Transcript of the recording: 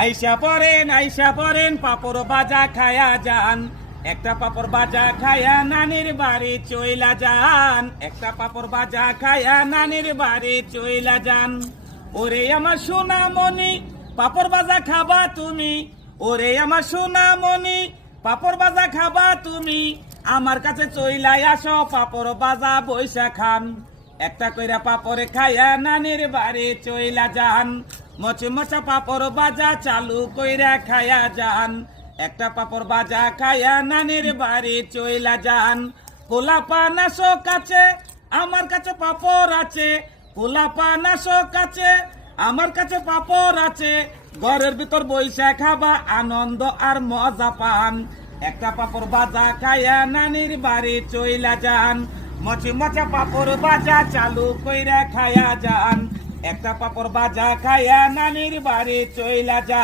আইসা পরেন পাপড় বাজা খায়া যান, একটা পাপড় বাজা খায়া নানির বাড়ি চইলা যান, একটা পাপড় বাজা খায়া নানির বাড়ি চইলা যান। ওরে আমার সোনামণি পাপড় বাজা খাবা তুমি, ওরে আমার সোনামণি পাপড় বাজা খাবা তুমি, আমার কাছে চইলাই আসো পাপড় বাজা বইসা খান। একটা কইরা পাপড় খায়া নানির বাড়ি চইলা যান, মচে মচা পাপড় বাজা চালু কইরা খায়া যান, একটা পাপড় বাজা খায়া নানির বাড়ি চইলা যান। পোলাপা নাসো কাছে আমার কাছে পাপড় আছে, পোলাপা নাসো কাছে আমার কাছে পাপড় আছে, ঘরের ভিতর বইসা খাবা আনন্দ আর মজা পান। একটা পাপড় বাজা খায়া নানির বাড়ি চইলা যান, মচে মচা পাপড় বাজা চালু কইরা খায়া যান, একটা পাপড় বাজা খায়া নানির বাড়ি চইলা যান।